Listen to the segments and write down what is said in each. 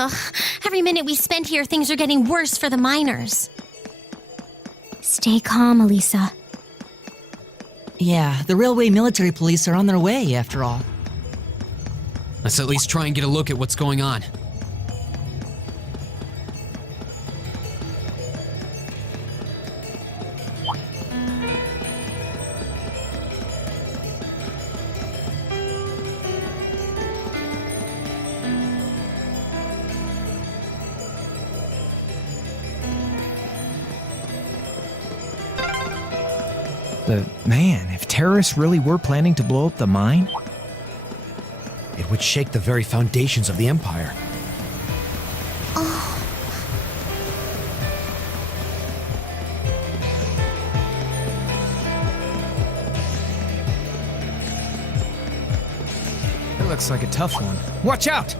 Ugh, every minute we spend here, things are getting worse for the miners. Stay calm, Elisa. Yeah, the railway military police are on their way, after all. Let's at least try and get a look at what's going on. But man, if terrorists really were planning to blow up the mine, It would shake the very foundations of the Empire. it looks like a tough one. Watch out!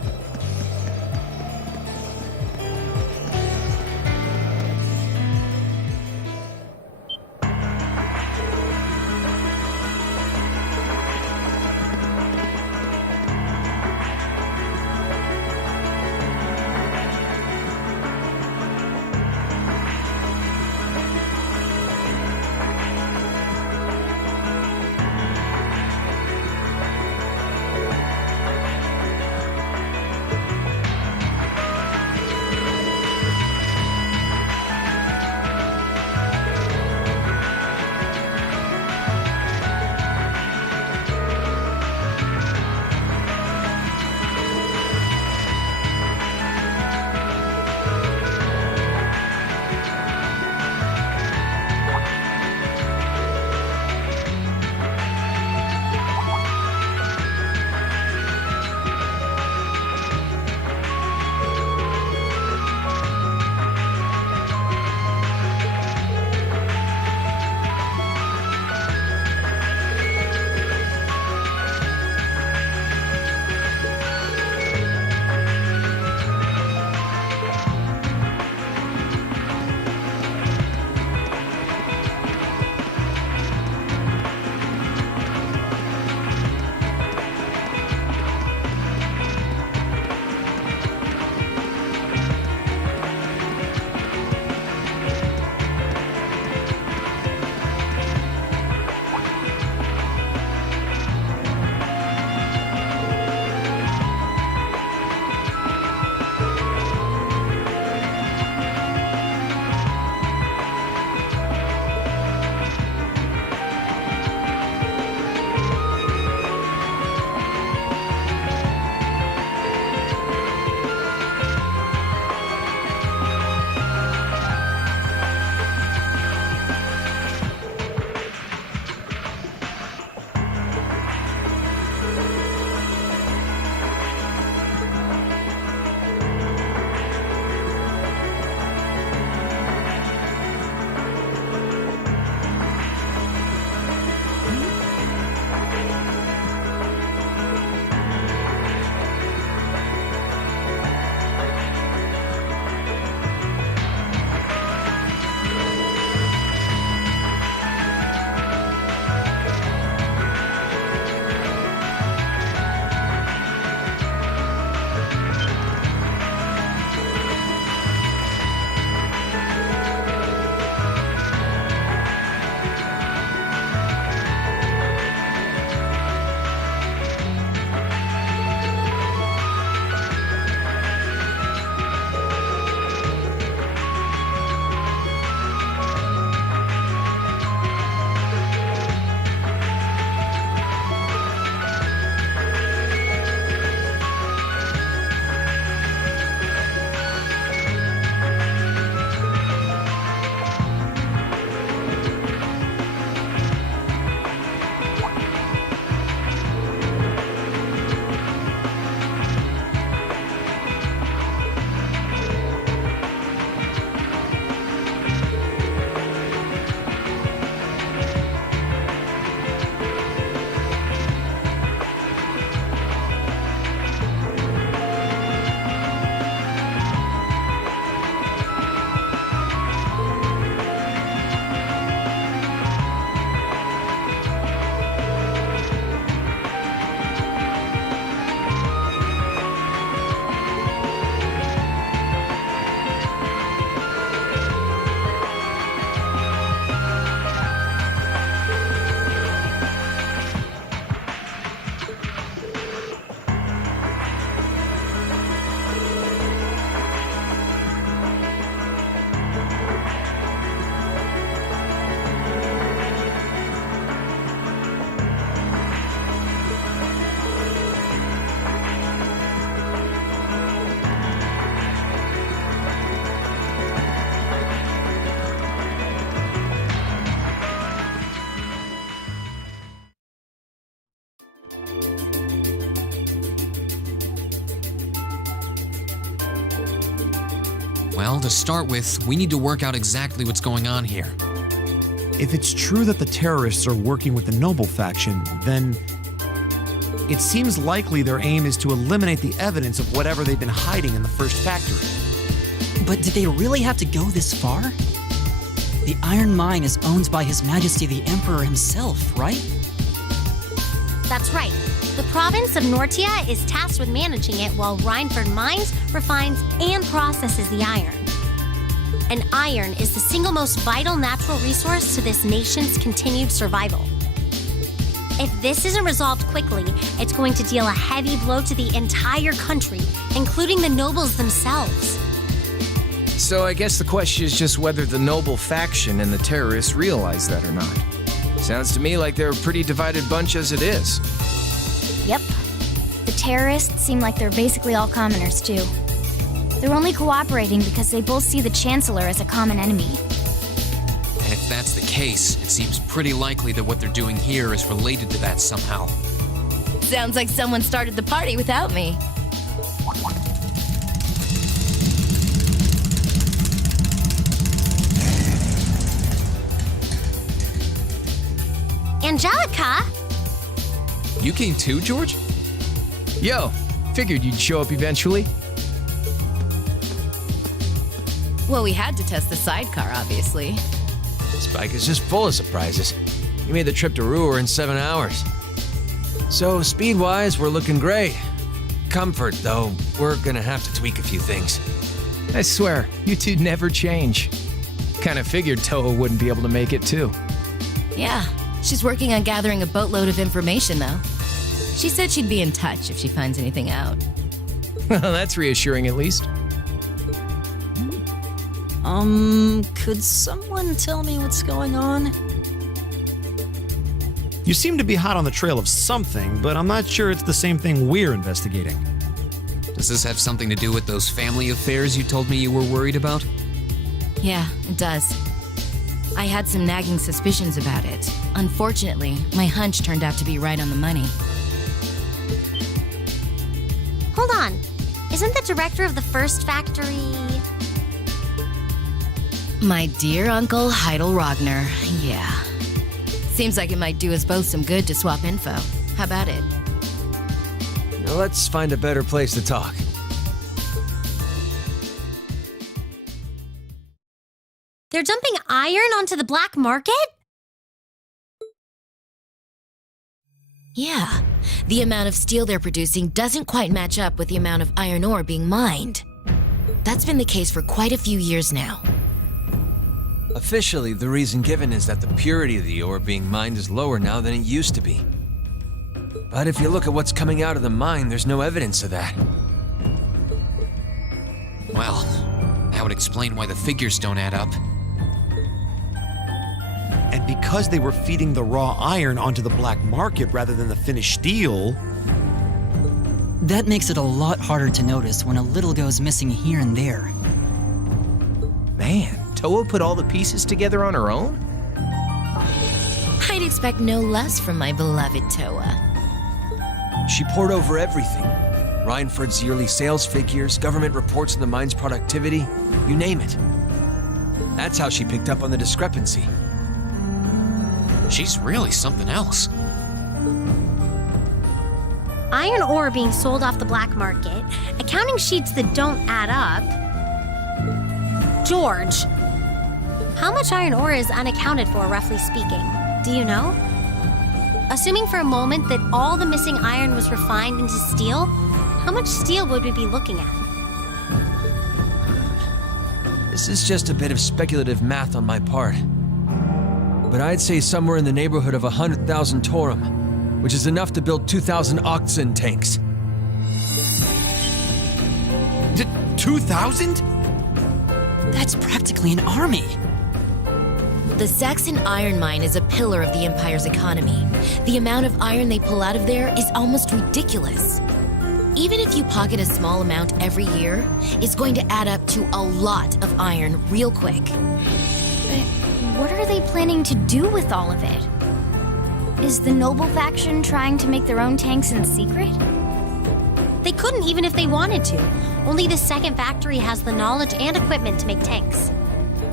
Well, to start with, we need to work out exactly what's going on here. If it's true that the terrorists are working with the Noble faction, then it seems likely their aim is to eliminate the evidence of whatever they've been hiding in the first factory. But did they really have to go this far? The iron mine is owned by His Majesty the Emperor himself, right? That's right. The province of Nortia is tasked with managing it while Rhineford mines, refines, and processes the iron. And iron is the single most vital natural resource to this nation's continued survival. If this isn't resolved quickly, it's going to deal a heavy blow to the entire country, including the nobles themselves. So I guess the question is just whether the Noble faction and the terrorists realize that or not. Sounds to me like they're a pretty divided bunch as it is. Yep. The terrorists seem like they're basically all commoners, too. They're only cooperating because they both see the Chancellor as a common enemy. And if that's the case, it seems pretty likely that what they're doing here is related to that somehow. Sounds like someone started the party without me. Angelica? You came too, George? Yo, figured you'd show up eventually. Well, we had to test the sidecar, obviously. Spike is just full of surprises. He made the trip to Ruhr in 7 hours. So, speed-wise, we're looking great. Comfort, though, we're gonna have to tweak a few things. I swear, you two never change. Kinda figured Toa wouldn't be able to make it, too. Yeah, she's working on gathering a boatload of information, though. She said she'd be in touch if she finds anything out. Well, that's reassuring at least. Could someone tell me what's going on? You seem to be hot on the trail of something, but I'm not sure it's the same thing we're investigating. Does this have something to do with those family affairs you told me you were worried about? Yeah, it does. I had some nagging suspicions about it. Unfortunately, my hunch turned out to be right on the money. Hold on. Isn't the director of the first factory... My dear Uncle Heidel Rogner, yeah. Seems like it might do us both some good to swap info. How about it? Now let's find a better place to talk. They're dumping iron onto the black market? Yeah. The amount of steel they're producing doesn't quite match up with the amount of iron ore being mined. That's been the case for quite a few years now. Officially, the reason given is that the purity of the ore being mined is lower now than it used to be. But if you look at what's coming out of the mine, there's no evidence of that. Well, that would explain why the figures don't add up. And because they were feeding the raw iron onto the black market rather than the finished steel... That makes it a lot harder to notice when a little goes missing here and there. Man, Toa put all the pieces together on her own? I'd expect no less from my beloved Toa. She poured over everything. Rhineford's yearly sales figures, government reports on the mine's productivity, you name it. That's how she picked up on the discrepancy. She's really something else. Iron ore being sold off the black market, accounting sheets that don't add up. George, how much iron ore is unaccounted for, roughly speaking? Do you know? Assuming for a moment that all the missing iron was refined into steel, how much steel would we be looking at? This is just a bit of speculative math on my part. But I'd say somewhere in the neighborhood of 100,000 Torum, which is enough to build 2,000 oxen tanks. 2,000? That's practically an army. The Saxon iron mine is a pillar of the Empire's economy. The amount of iron they pull out of there is almost ridiculous. Even if you pocket a small amount every year, it's going to add up to a lot of iron real quick. But what are they planning to do with all of it? Is the Noble faction trying to make their own tanks in secret? They couldn't even if they wanted to. Only the second factory has the knowledge and equipment to make tanks.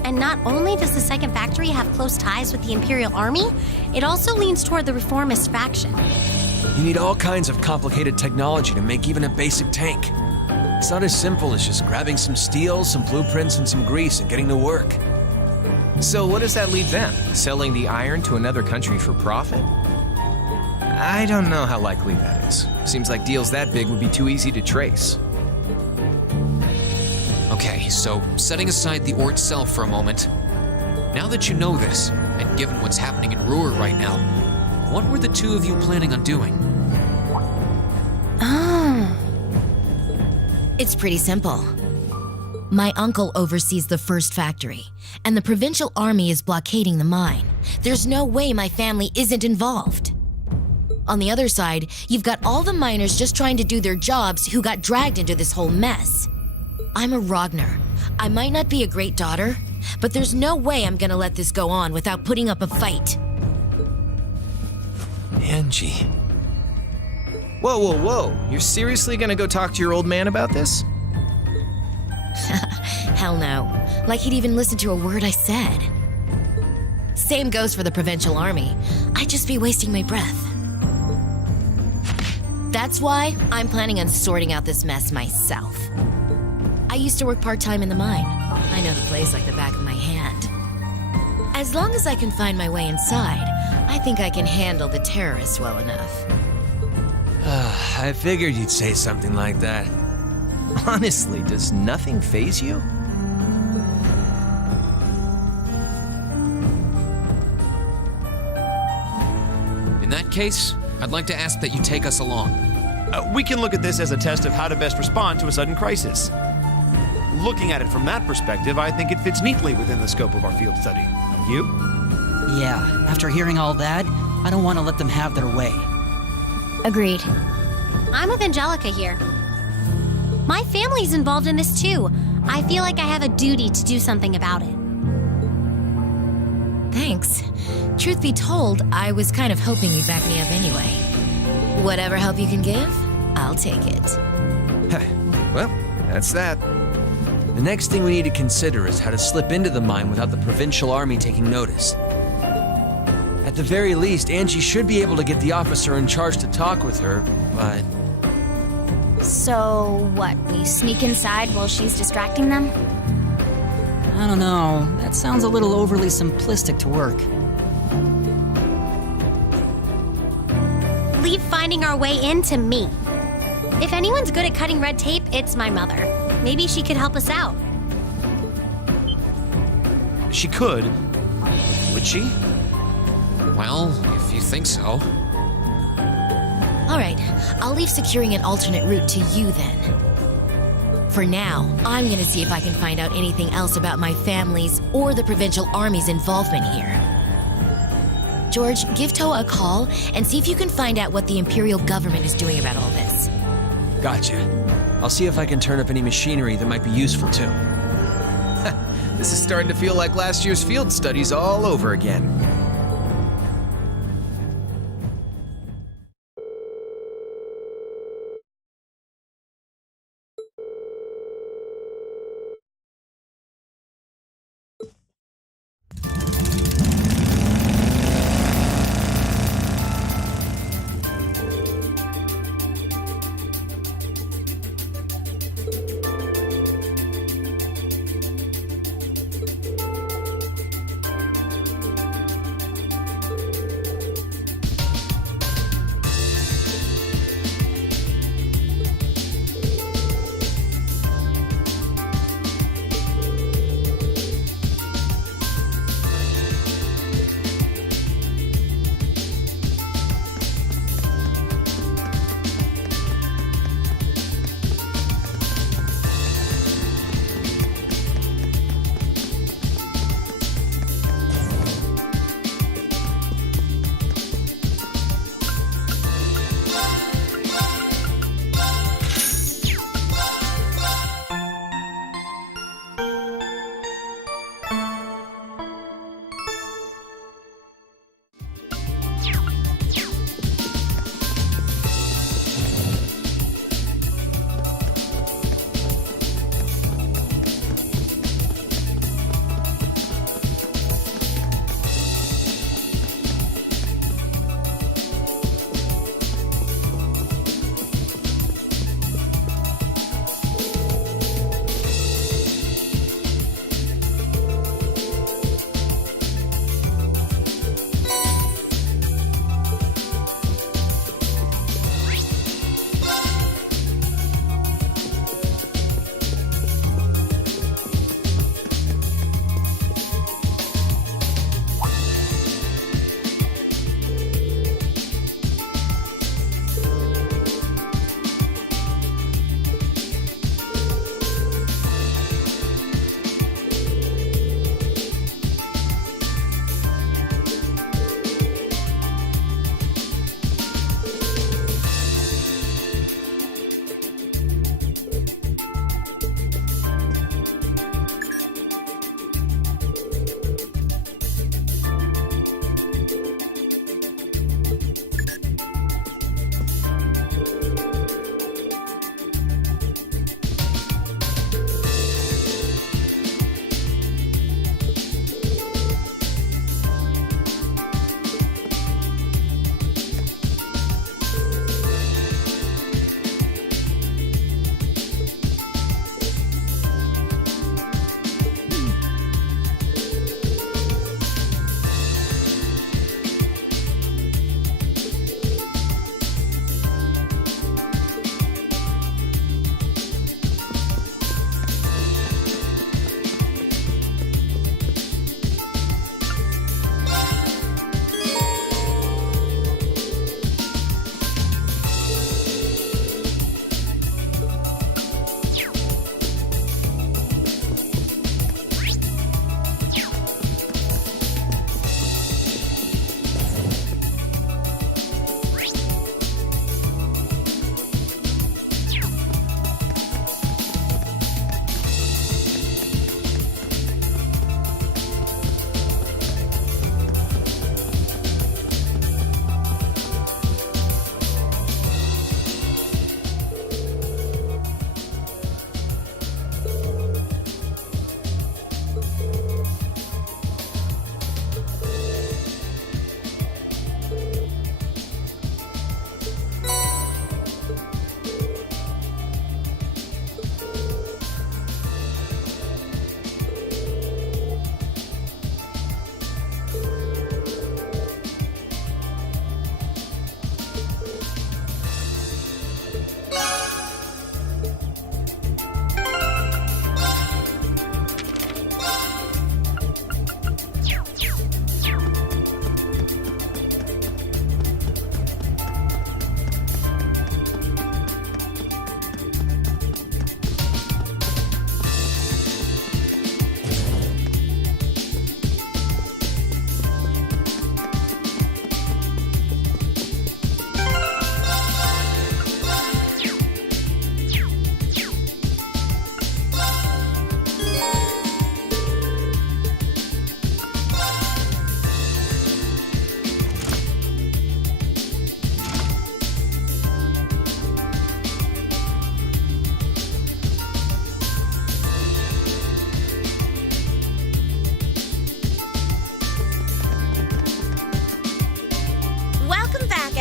And not only does the second factory have close ties with the Imperial Army, it also leans toward the reformist faction. You need all kinds of complicated technology to make even a basic tank. It's not as simple as just grabbing some steel, some blueprints, and some grease and getting to work. So what does that leave them? Selling the iron to another country for profit? I don't know how likely that is. Seems like deals that big would be too easy to trace. Okay, so setting aside the ore itself for a moment, now that you know this, and given what's happening in Ruhr right now, what were the two of you planning on doing? It's pretty simple. My uncle oversees the first factory, and the provincial army is blockading the mine. There's no way my family isn't involved. On the other side, you've got all the miners just trying to do their jobs who got dragged into this whole mess. I'm a Ragnar. I might not be a great daughter, but there's no way I'm gonna let this go on without putting up a fight. Angie. Whoa, whoa, whoa. You're seriously gonna go talk to your old man about this? Hell no. Like he'd even listen to a word I said. Same goes for the provincial army. I'd just be wasting my breath. That's why I'm planning on sorting out this mess myself. I used to work part-time in the mine. I know the place like the back of my hand. As long as I can find my way inside, I think I can handle the terrorists well enough. I figured you'd say something like that. Honestly, does nothing faze you? In that case, I'd like to ask that you take us along. We can look at this as a test of how to best respond to a sudden crisis. Looking at it from that perspective, I think it fits neatly within the scope of our field study. You? Yeah, after hearing all that, I don't want to let them have their way. Agreed. I'm with Angelica here. My family's involved in this too. I feel like I have a duty to do something about it. Thanks. Truth be told, I was kind of hoping you'd back me up anyway. Whatever help you can give, I'll take it. Well, that's that. The next thing we need to consider is how to slip into the mine without the provincial army taking notice. At the very least, Angie should be able to get the officer in charge to talk with her, but... So, what, we sneak inside while she's distracting them? I don't know. That sounds a little overly simplistic to work. Leave finding our way in to me. If anyone's good at cutting red tape, it's my mother. Maybe she could help us out. She could. Would she? Well, if you think so. All right, I'll leave securing an alternate route to you then. For now, I'm gonna see if I can find out anything else about my family's or the provincial army's involvement here. George, give Toa a call and see if you can find out what the Imperial government is doing about all this. Gotcha. I'll see if I can turn up any machinery that might be useful too. This is starting to feel like last year's field studies all over again.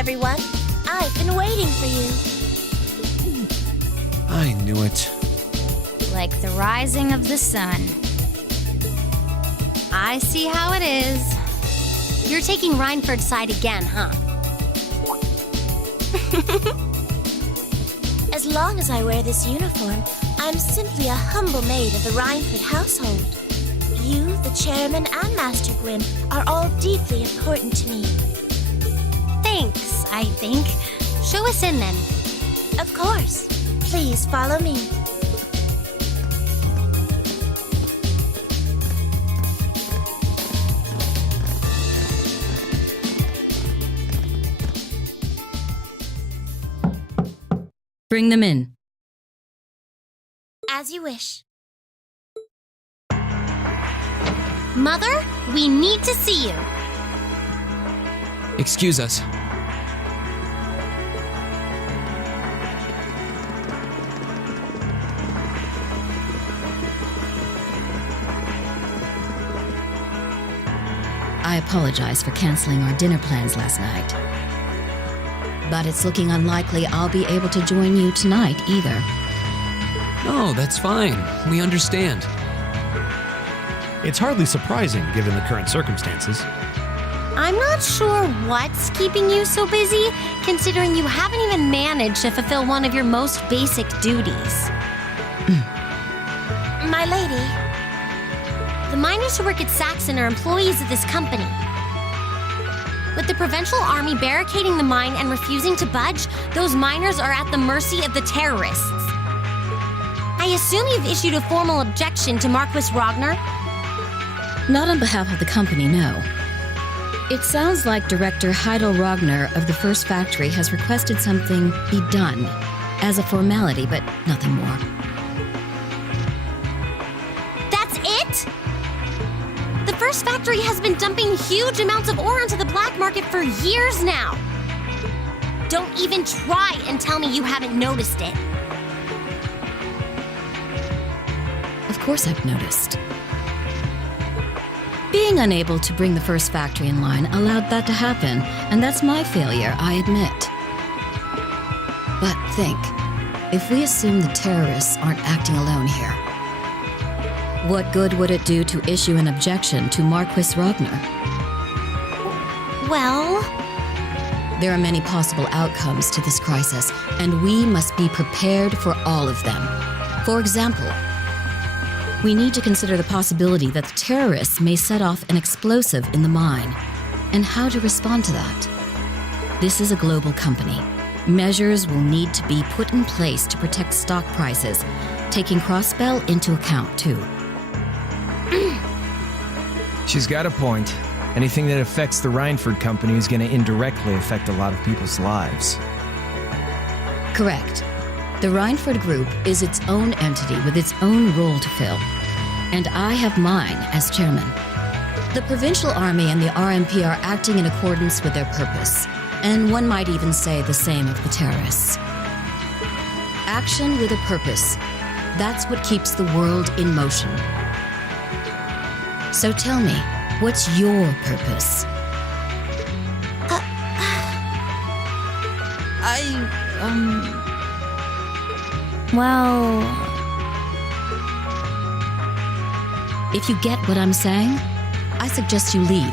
everyone. I've been waiting for you. I knew it. Like the rising of the sun. I see how it is. You're taking Reinford's side again, huh? As long as I wear this uniform, I'm simply a humble maid of the Reinford household. You, the chairman, and Master Gwyn are all deeply important to me. Thanks, I think. Show us in then. Of course. Please follow me. Bring them in. As you wish. Mother, we need to see you. Excuse us. I apologize for canceling our dinner plans last night. But it's looking unlikely I'll be able to join you tonight either. No, that's fine. We understand. It's hardly surprising given the current circumstances. I'm not sure what's keeping you so busy, considering you haven't even managed to fulfill one of your most basic duties. My lady. The miners who work at Saxon are employees of this company. With the Provincial Army barricading the mine and refusing to budge, those miners are at the mercy of the terrorists. I assume you've issued a formal objection to Marquis Ragnar? Not on behalf of the company, no. It sounds like Director Heidel Ragnar of the first factory has requested something be done as a formality, but nothing more. That's it? The first factory has been dumping huge amounts of ore onto the black market for years now. Don't even try and tell me you haven't noticed it. Of course I've noticed. Being unable to bring the first factory in line allowed that to happen, and that's my failure, I admit. But think, if we assume the terrorists aren't acting alone here, what good would it do to issue an objection to Marquis Ragnar? Well, there are many possible outcomes to this crisis, and we must be prepared for all of them. For example, we need to consider the possibility that the terrorists may set off an explosive in the mine, and how to respond to that. This is a global company. Measures will need to be put in place to protect stock prices, taking Crossbell into account too. She's got a point. Anything that affects the Reinford company is going to indirectly affect a lot of people's lives. Correct. The Reinford Group is its own entity with its own role to fill, and I have mine as chairman. The Provincial Army and the RMP are acting in accordance with their purpose, and one might even say the same of the terrorists. Action with a purpose, that's what keeps the world in motion. So tell me, what's your purpose? Well, If you get what I'm saying, I suggest you leave.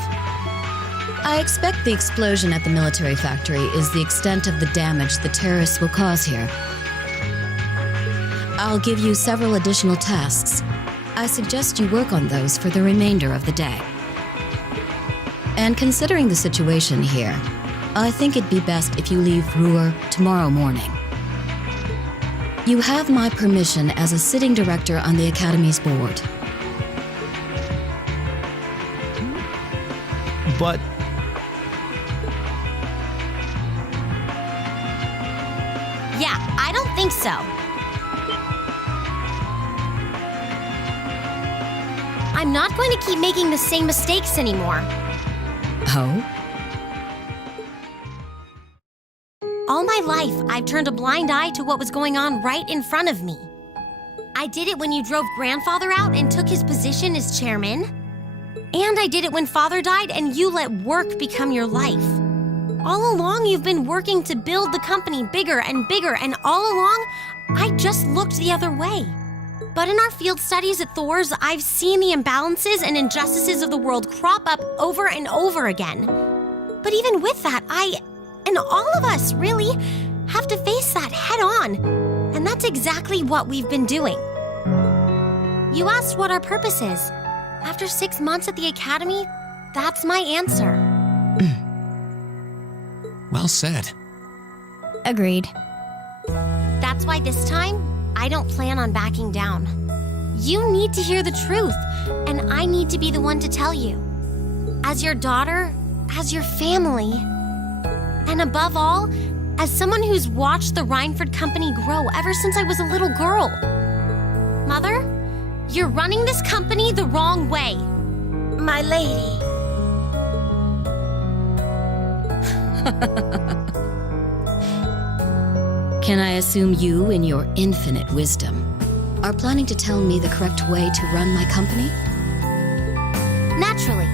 I expect the explosion at the military factory is the extent of the damage the terrorists will cause here. I'll give you several additional tasks. I suggest you work on those for the remainder of the day. And considering the situation here, I think it'd be best if you leave Ruhr tomorrow morning. You have my permission as a sitting director on the Academy's board. But yeah, I don't think so. I'm not going to keep making the same mistakes anymore. Oh? All my life, I've turned a blind eye to what was going on right in front of me. I did it when you drove Grandfather out and took his position as chairman. And I did it when Father died and you let work become your life. All along, you've been working to build the company bigger, and all along, I just looked the other way. But in our field studies at Thor's, I've seen the imbalances and injustices of the world crop up over and over again. But even with that, I, and all of us, really, have to face that head on. And that's exactly what we've been doing. You asked what our purpose is. After 6 months at the Academy, that's my answer. Well said. Agreed. That's why this time, I don't plan on backing down. You need to hear the truth, and I need to be the one to tell you. As your daughter, as your family, and above all, as someone who's watched the Rhineford Company grow ever since I was a little girl. Mother, you're running this company the wrong way. My lady. Can I assume you, in your infinite wisdom, are planning to tell me the correct way to run my company? Naturally.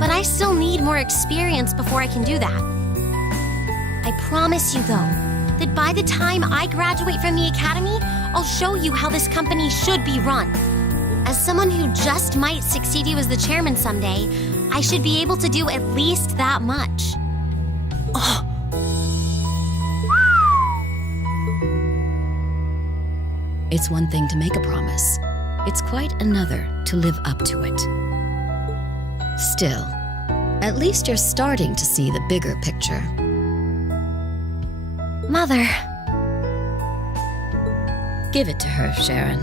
But I still need more experience before I can do that. I promise you, though, that by the time I graduate from the Academy, I'll show you how this company should be run. As someone who just might succeed you as the chairman someday, I should be able to do at least that much. Oh. It's one thing to make a promise. It's quite another to live up to it. Still, at least you're starting to see the bigger picture. Mother. Give it to her, Sharon.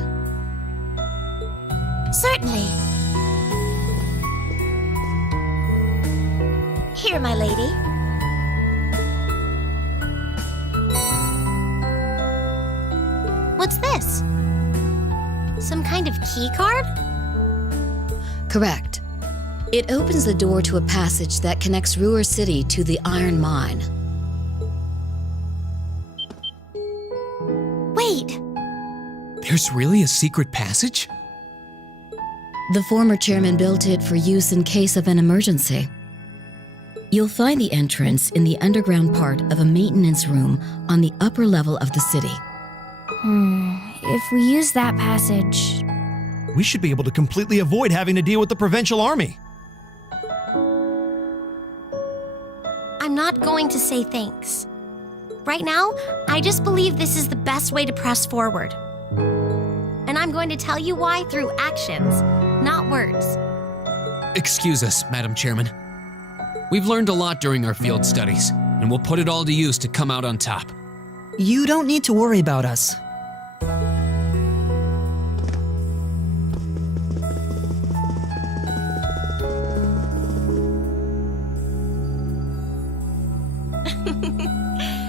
Certainly. Here, my lady. What's this? Some kind of key card? Correct. It opens the door to a passage that connects Ruhr City to the iron mine. Wait! There's really a secret passage? The former chairman built it for use in case of an emergency. You'll find the entrance in the underground part of a maintenance room on the upper level of the city. If we use that passage... We should be able to completely avoid having to deal with the provincial army. I'm not going to say thanks. Right now, I just believe this is the best way to press forward. And I'm going to tell you why through actions, not words. Excuse us, Madam Chairman. We've learned a lot during our field studies, and we'll put it all to use to come out on top. You don't need to worry about us.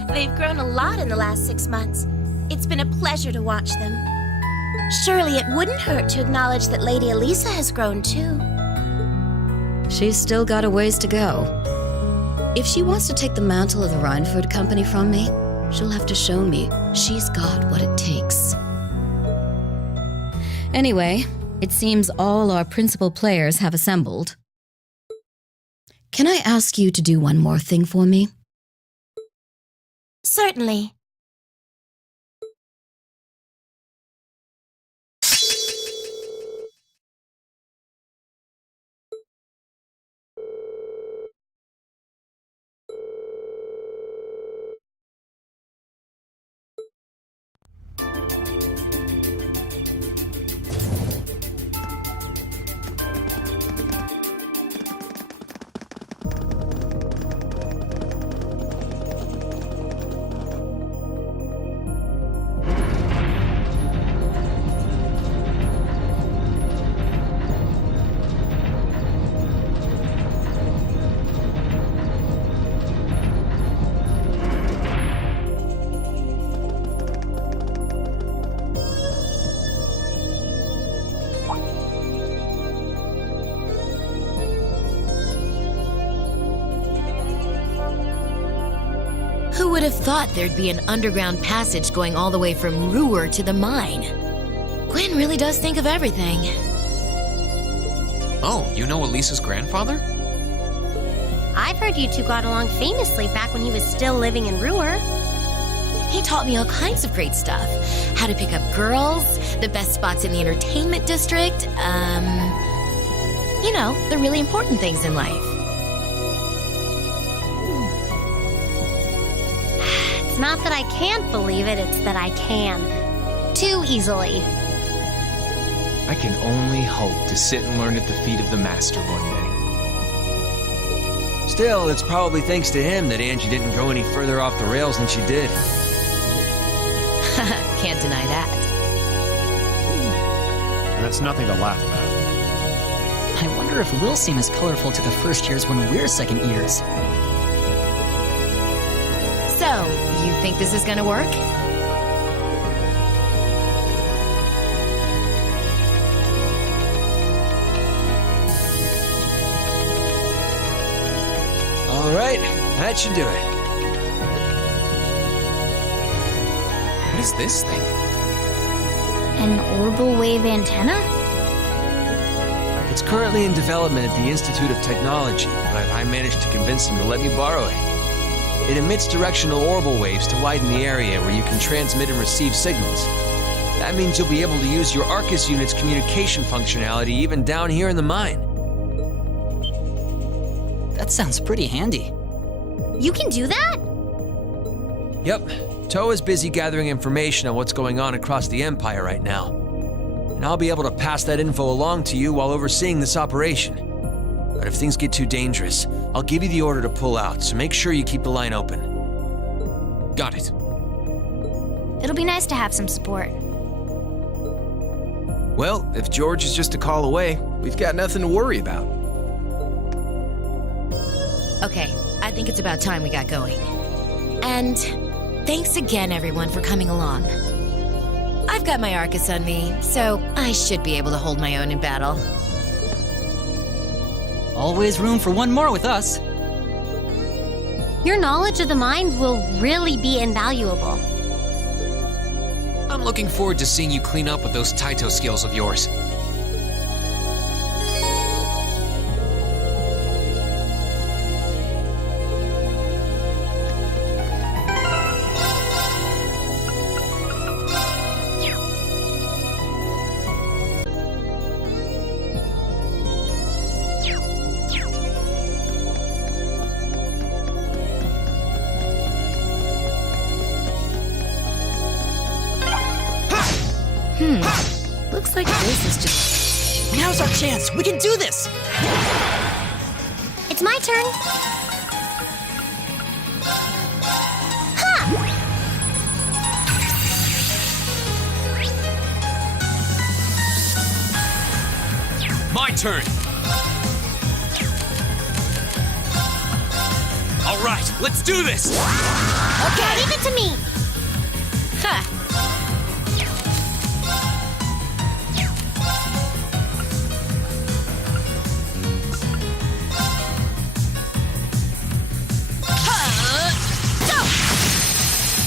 They've grown a lot in the last 6 months. It's been a pleasure to watch them. Surely it wouldn't hurt to acknowledge that Lady Elisa has grown too. She's still got a ways to go. If she wants to take the mantle of the Rhineford Company from me, she'll have to show me she's got what it takes. Anyway, it seems all our principal players have assembled. Can I ask you to do one more thing for me? Certainly. Who would have thought there'd be an underground passage going all the way from Ruhr to the mine? Gwen really does think of everything. Oh, you know Elisa's grandfather? I I've heard you two got along famously back when he was still living in Ruhr. He taught me all kinds of great stuff. How to pick up girls, the best spots in the entertainment district, you know, the really important things in life. It's not that I can't believe it, it's that I can. Too easily. I can only hope to sit and learn at the feet of the master one day. Still, it's probably thanks to him that Angie didn't go any further off the rails than she did. Can't deny that. That's nothing to laugh about. I wonder if we'll seem as colorful to the first years when we're second years. So, you think this is gonna work? All right, that should do it. What is this thing? An orbital wave antenna? It's currently in development at the Institute of Technology, but I managed to convince them to let me borrow it. It emits directional orbital waves to widen the area where you can transmit and receive signals. That means you'll be able to use your Arcus unit's communication functionality even down here in the mine. That sounds pretty handy. You can do that? Yep, Toa is busy gathering information on what's going on across the Empire right now. And I'll be able to pass that info along to you while overseeing this operation. But if things get too dangerous, I'll give you the order to pull out, so make sure you keep the line open. Got it. It'll be nice to have some support. Well, if George is just a call away, we've got nothing to worry about. Okay, I think it's about time we got going. And thanks again, everyone, for coming along. I've got my Arcus on me, so I should be able to hold my own in battle. Always room for one more with us. Your knowledge of the mind will really be invaluable. I'm looking forward to seeing you clean up with those Taito skills of yours. Looks like this is just... Now's our chance. We can do this. It's my turn. My turn! All right, let's do this! Okay, leave it to me. Ha!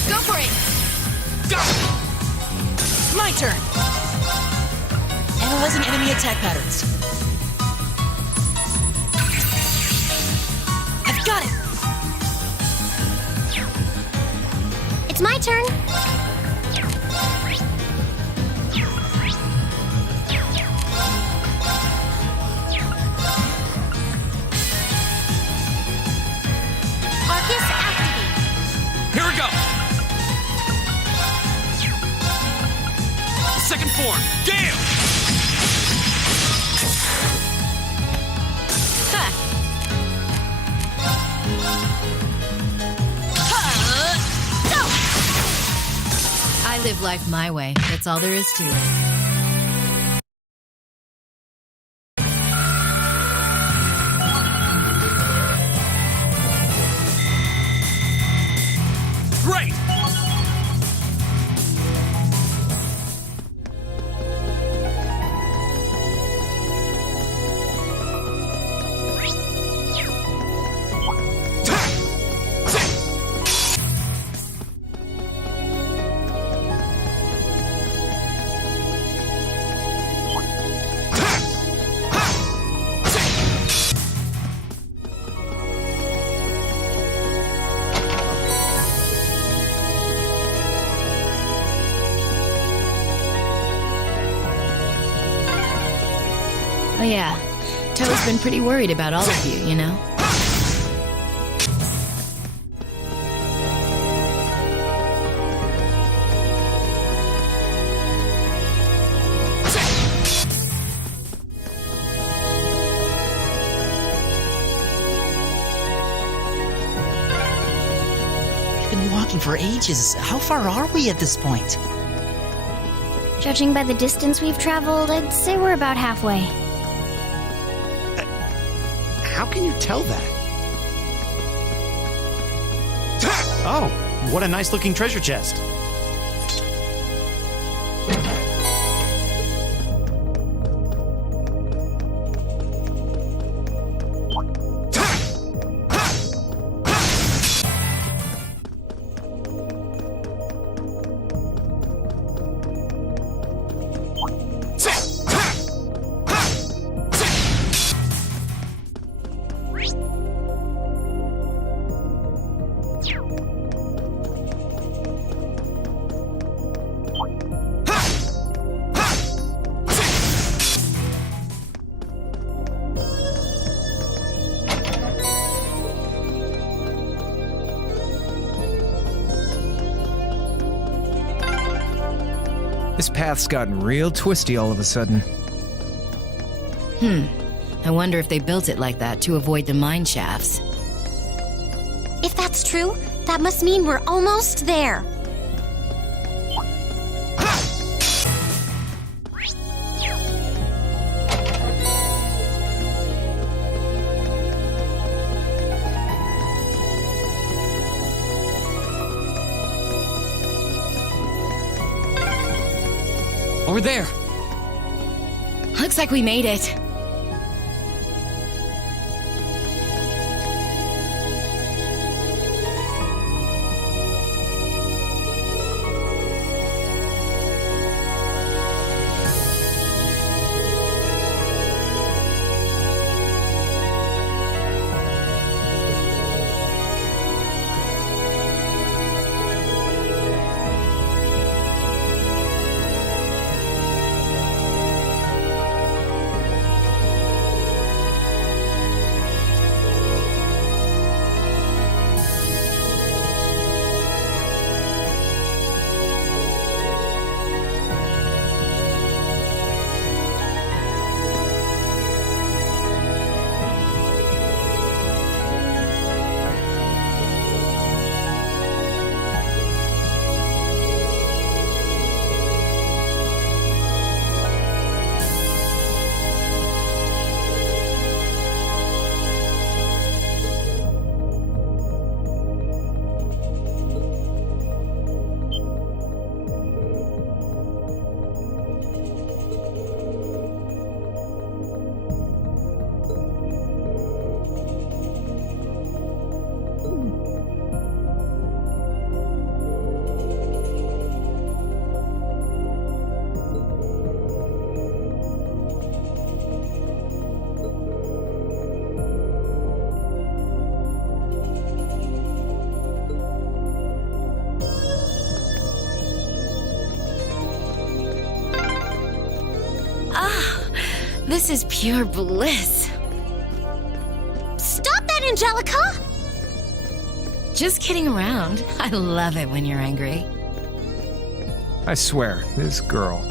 Go for it! Go! My turn. Analyzing enemy attack patterns. I've got it. It's my turn. Arcus activate. Here we go! Second form, Gale! I live life my way. That's all there is to it. Great! Oh yeah, Toe's been pretty worried about all of you, you know? We've been walking for ages. How far are we at this point? Judging by the distance we've traveled, I'd say we're about halfway. How can you tell that? Oh, what a nice looking treasure chest. This path's gotten real twisty all of a sudden. I wonder if they built it like that to avoid the mine shafts. If that's true, that must mean we're almost there. Over there! Looks like we made it. This is pure bliss. Stop that, Angelica! Just kidding around. I love it when you're angry. I swear, this girl.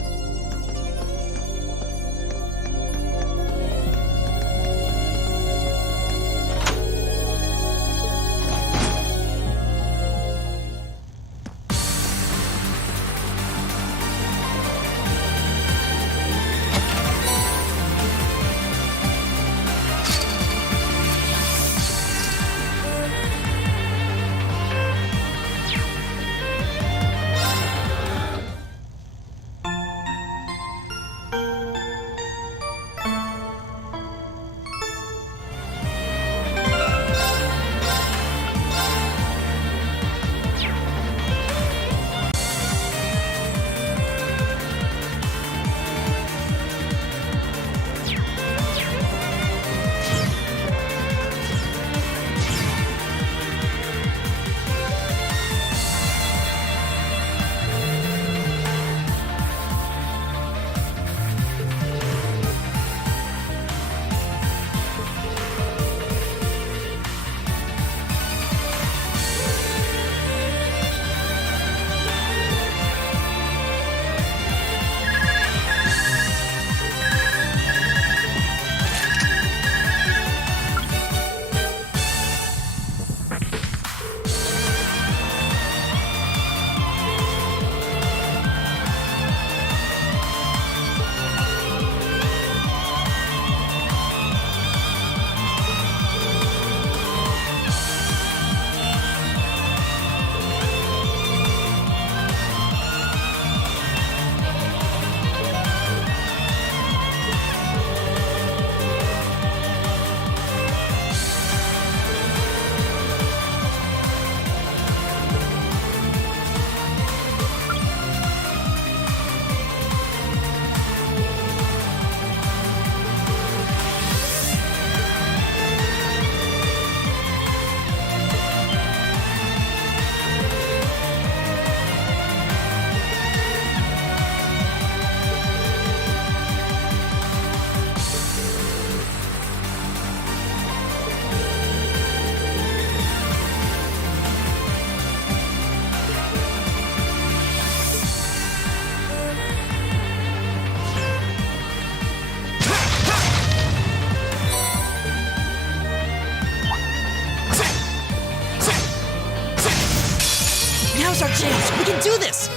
Now's our chance. We can do this.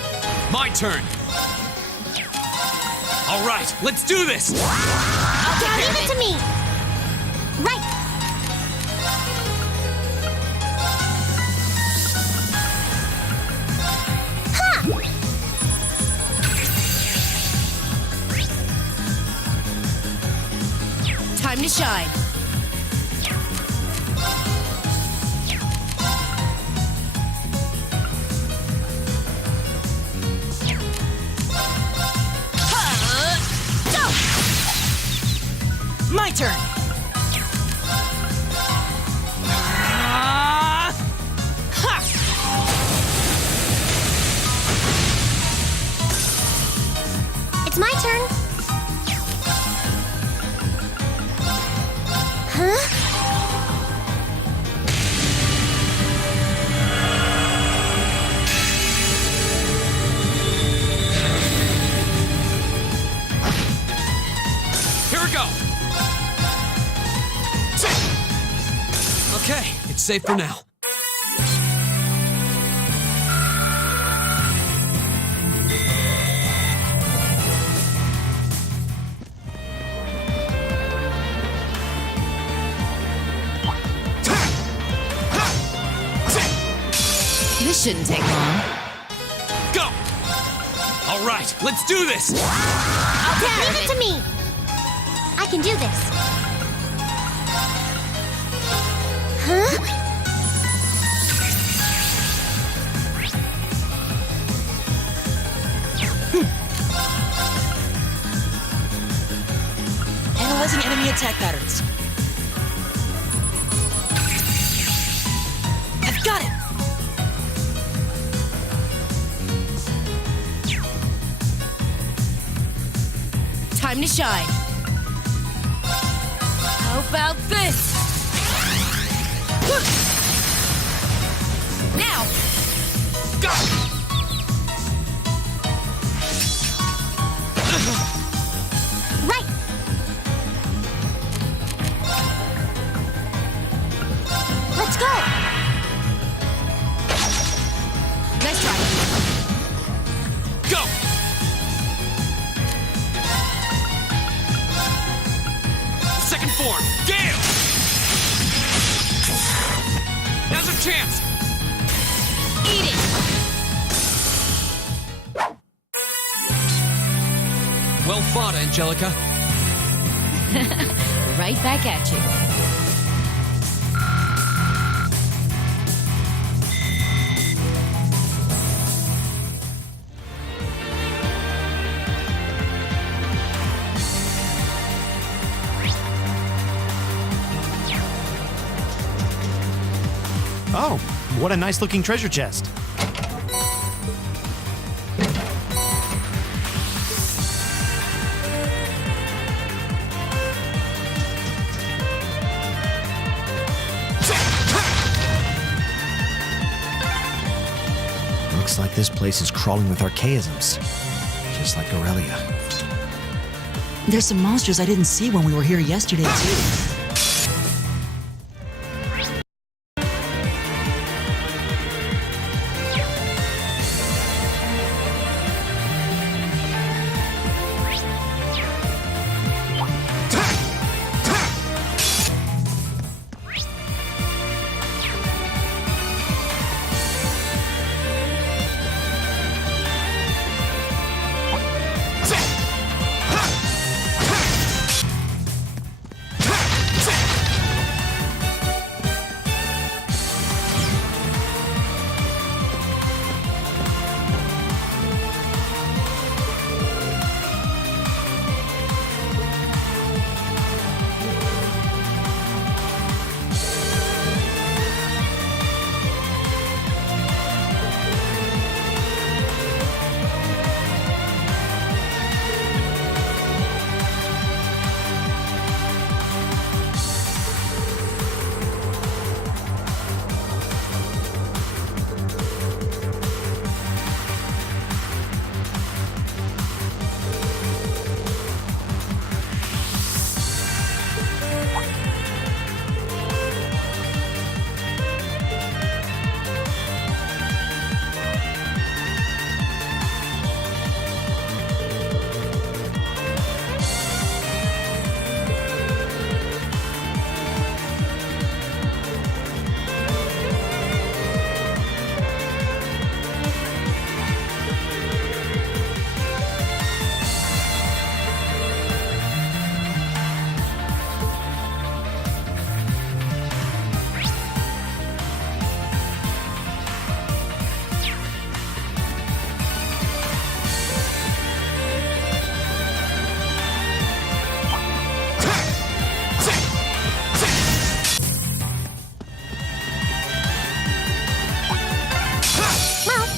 My turn. All right, let's do this. Now give it to me. Right. Time to shine. My turn. It's my turn. Huh? Here we go. Okay, it's safe for now. This shouldn't take long. Go! All right, let's do this! Leave it to me. I can do this. Huh? Analyzing enemy attack patterns. I've got it. Time to shine. How about this? Now! Go! Right. Let's go. Nice try. Go! Second form, Gale! Now's our chance! Eat it! Well fought, Angelica. Right back at you. Oh, what a nice looking treasure chest. Looks like this place is crawling with archaisms. Just like Aurelia. There's some monsters I didn't see when we were here yesterday, too.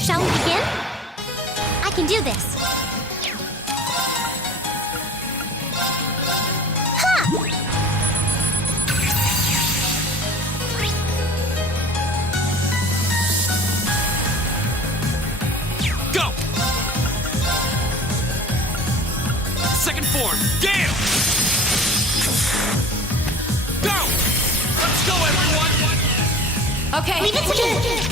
shall we begin? I can do this. Ha! Go! Second form, Gale! Go! Let's go, everyone! Okay. Leave it to me. There.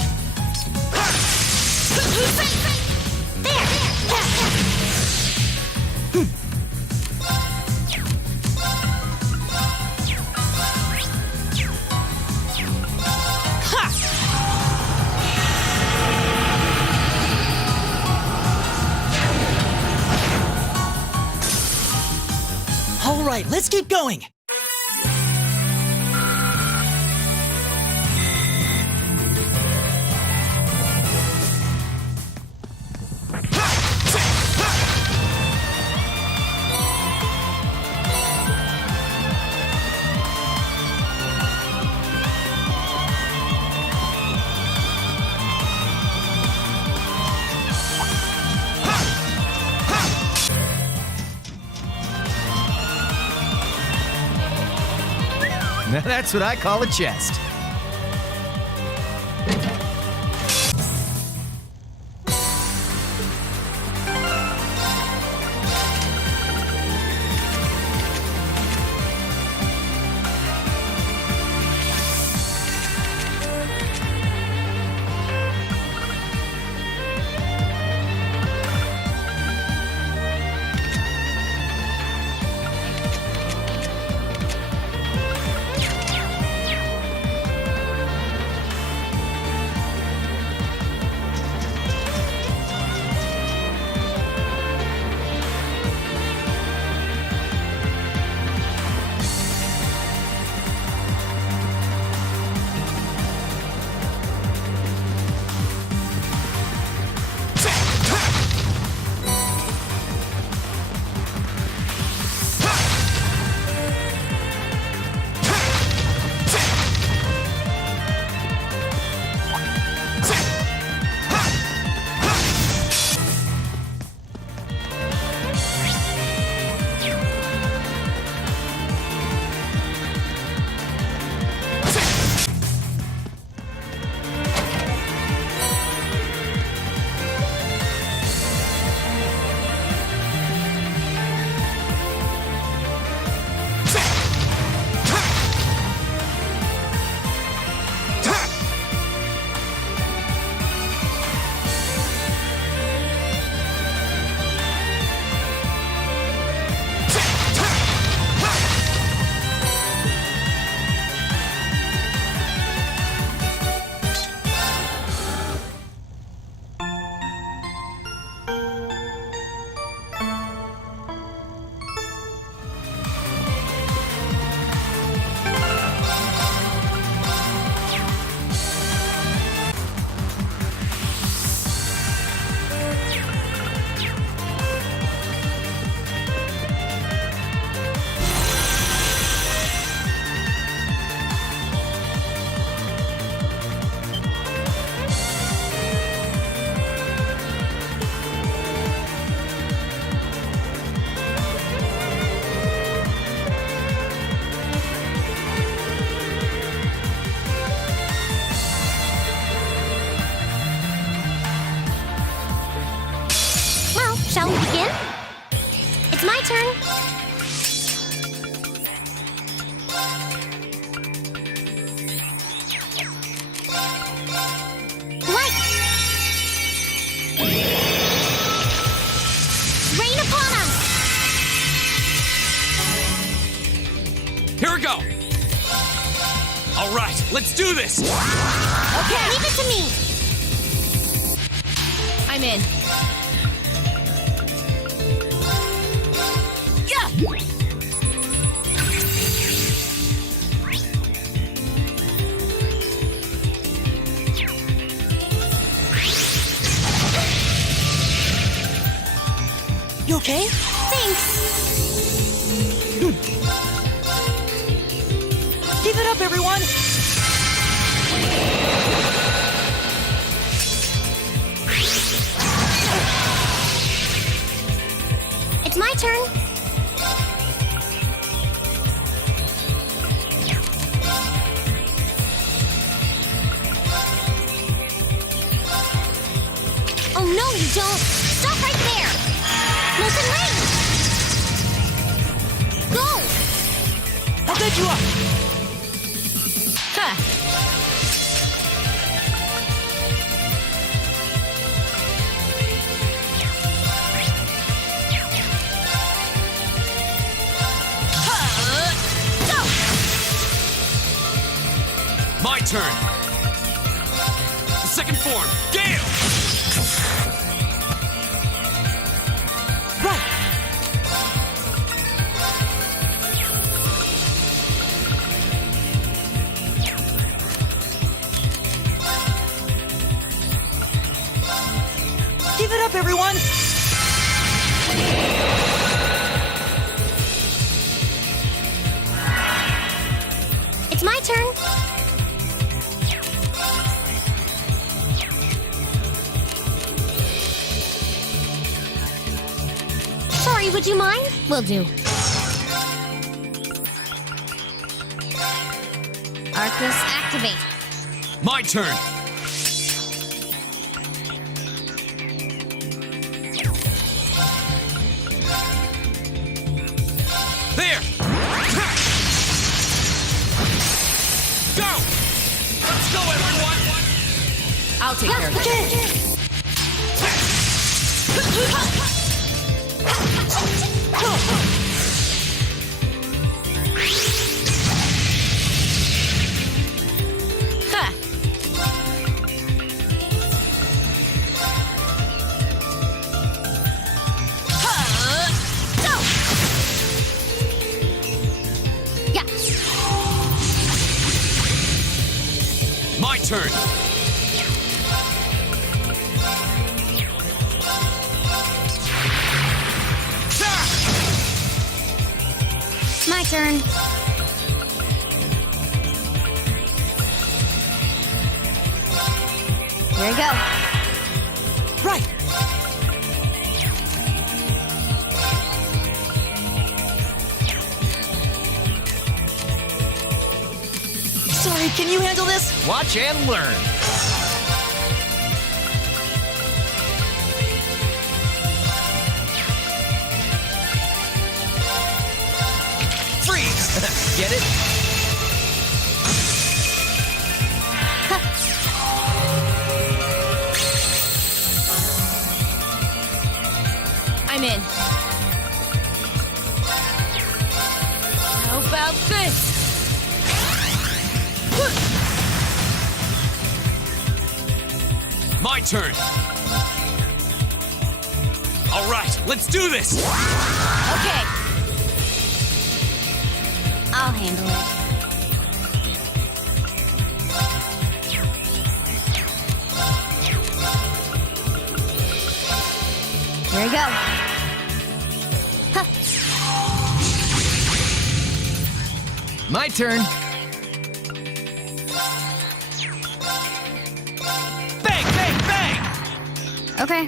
All right, let's keep going. Now that's what I call a chest. Shall we begin? It's my turn. Light! Rain upon us! Here we go! All right, let's do this! Okay, leave it to me! I'm in. You okay? Thanks! Keep it up, everyone! No, you don't. Stop right there. Listen, wait. Go. I'll take you up! Huh. My turn. The second form, Gale! Right! Give it up, everyone! It's my turn. Sorry, would you mind? Will do. Arcus, activate. My turn. There! Go! Let's go, everyone! I'll take care of it. Yeah. My turn. My turn. Here we go. Right! Sorry, can you handle this? Watch and learn. Freeze! Get it? I'm in. How about this? My turn. All right, let's do this. Okay. I'll handle it. Here we go. My turn. Bang, bang, bang! Okay.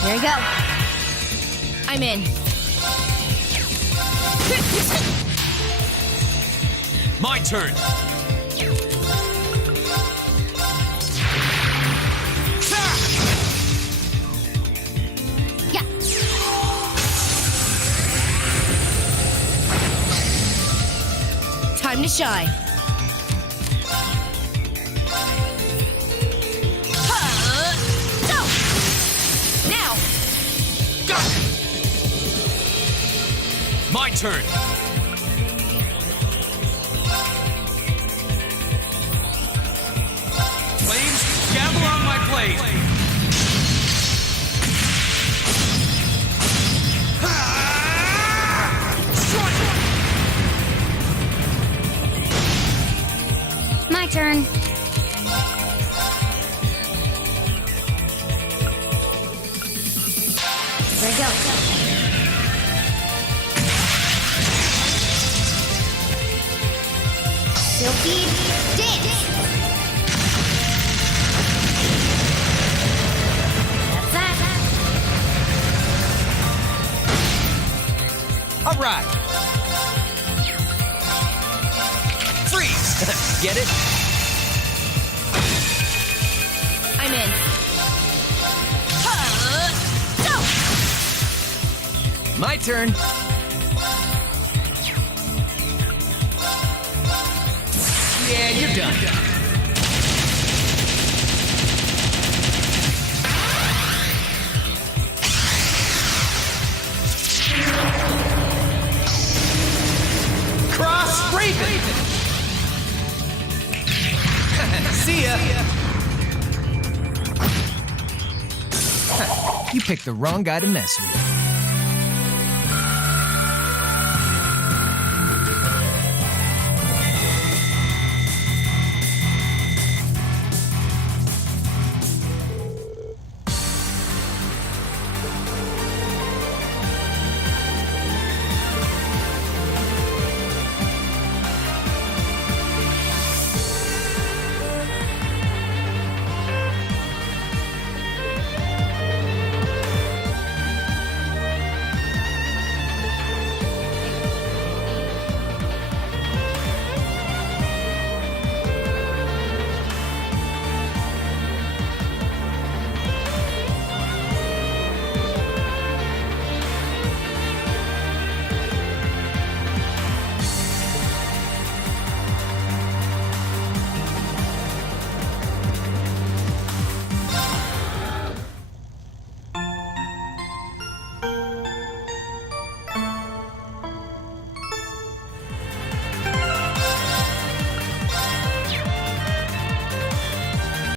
Here we go. I'm in. My turn. Yeah. Time to shine. Now. My turn. Flames, gather on my blade. My turn. Here we go. Silky dance. That's that. All right. Get it? I'm in. My turn. Yeah, you're done. Cross Raven! See ya! You picked the wrong guy to mess with.